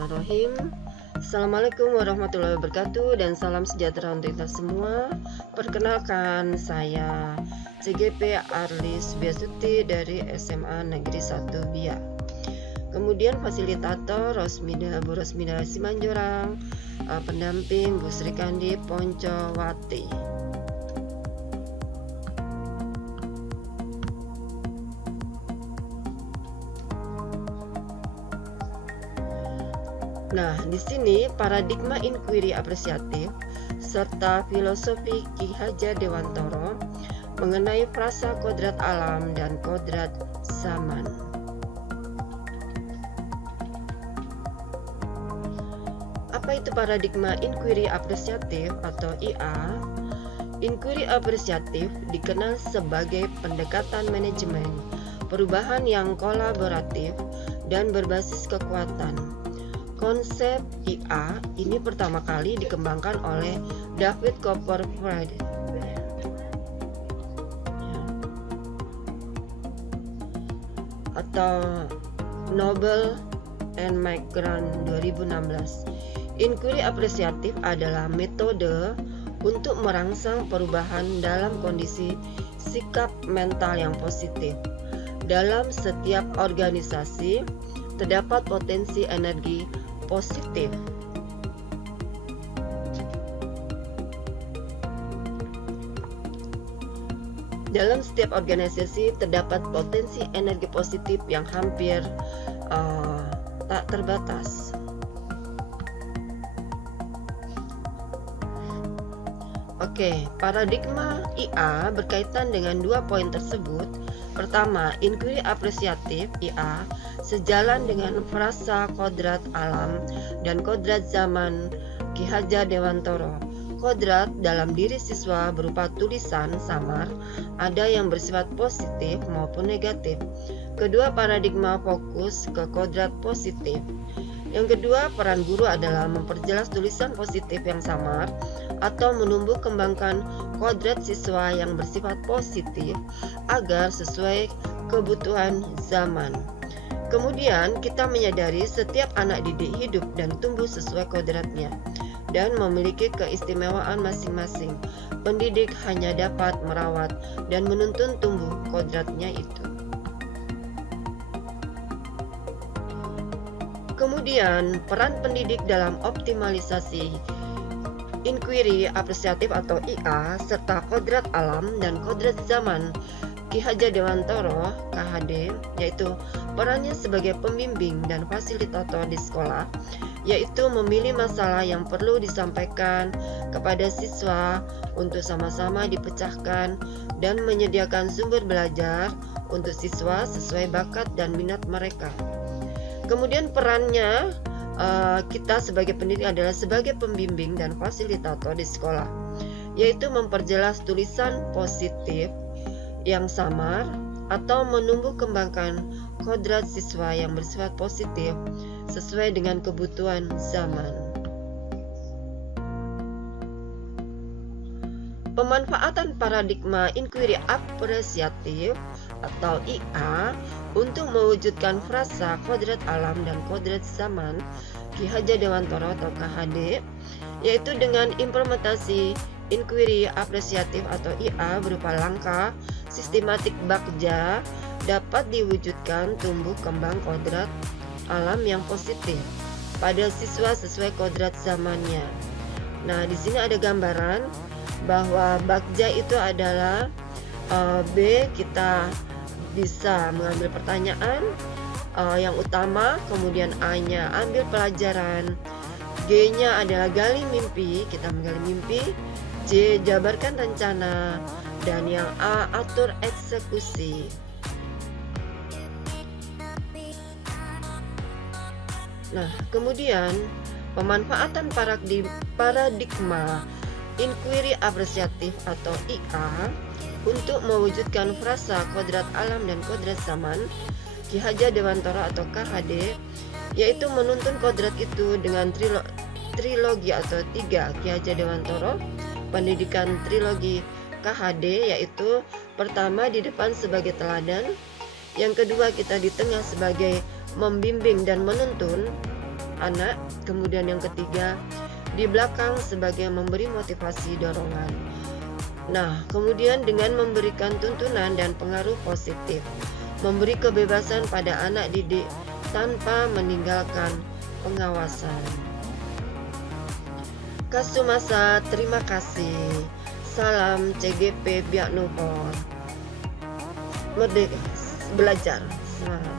Bismillahirrahmanirrahim. Assalamualaikum warahmatullahi wabarakatuh dan salam sejahtera untuk kita semua. Perkenalkan, saya CGP Arlis Biasuti dari SMA Negeri 1 Biak. Kemudian fasilitator Bu Rosmida Simanjorang, pendamping Bu Sri Kandi Poncowati. Nah, di sini paradigma inquiry apresiatif serta filosofi Ki Hajar Dewantara mengenai frasa kodrat alam dan kodrat zaman. Apa itu paradigma inquiry apresiatif atau IA? Inquiry apresiatif dikenal sebagai pendekatan manajemen perubahan yang kolaboratif dan berbasis kekuatan. Konsep IA ini pertama kali dikembangkan oleh David Copperfield atau Nobel and McGrath 2016. Inquiry apresiatif adalah metode untuk merangsang perubahan dalam kondisi sikap mental yang positif. Dalam setiap organisasi terdapat potensi energi positif. Dalam setiap organisasi terdapat potensi energi positif yang hampir tak terbatas. Oke, paradigma IA berkaitan dengan dua poin tersebut. Pertama, inquiry apresiatif IA sejalan dengan frasa kodrat alam dan kodrat zaman Ki Hajar Dewantara. Kodrat dalam diri siswa berupa tulisan samar, ada yang bersifat positif maupun negatif. Kedua, paradigma fokus ke kodrat positif. Yang kedua, peran guru adalah memperjelas tulisan positif yang samar atau menumbuh kembangkan kodrat siswa yang bersifat positif agar sesuai kebutuhan zaman. Kemudian kita menyadari setiap anak didik hidup dan tumbuh sesuai kodratnya dan memiliki keistimewaan masing-masing. Pendidik hanya dapat merawat dan menuntun tumbuh kodratnya itu. Kemudian peran pendidik dalam optimalisasi inquiry apresiatif atau IA serta kodrat alam dan kodrat zaman Ki Hajar Dewantara KHD, yaitu perannya sebagai pembimbing dan fasilitator di sekolah, yaitu memilih masalah yang perlu disampaikan kepada siswa untuk sama-sama dipecahkan dan menyediakan sumber belajar untuk siswa sesuai bakat dan minat mereka. Kemudian perannya kita sebagai pendidik adalah sebagai pembimbing dan fasilitator di sekolah, yaitu memperjelas tulisan positif yang samar atau menumbuh kembangkan kodrat siswa yang bersifat positif sesuai dengan kebutuhan zaman. Pemanfaatan paradigma inquiry apresiatif atau IA untuk mewujudkan frasa kodrat alam dan kodrat zaman Ki Hajar Dewantara atau KHD, yaitu dengan implementasi inquiry apresiatif atau IA berupa langkah sistematik bagja dapat diwujudkan tumbuh kembang kodrat alam yang positif pada siswa sesuai kodrat zamannya. Nah, di sini ada gambaran bahwa bagja itu adalah B, kita bisa mengambil pertanyaan yang utama, kemudian A-nya ambil pelajaran, G-nya adalah gali mimpi, kita menggali mimpi, J jabarkan rencana, dan yang A atur eksekusi. Nah, kemudian pemanfaatan paradigma inquiry apresiatif atau IA untuk mewujudkan frasa kodrat alam dan kodrat zaman Ki Hajar Dewantara atau KHD, yaitu menuntun kodrat itu dengan trilogi atau 3 Ki Hajar Dewantara, pendidikan trilogi KHD, yaitu pertama di depan sebagai teladan, yang kedua kita di tengah sebagai membimbing dan menuntun, anak. Kemudian yang ketiga, di belakang sebagai memberi motivasi dorongan. Nah, kemudian dengan memberikan tuntunan dan pengaruh positif, memberi kebebasan pada anak didik tanpa meninggalkan pengawasan. Kasumasa, terima kasih. Salam CGP Biak Nupor. Merdeka belajar. Semangat.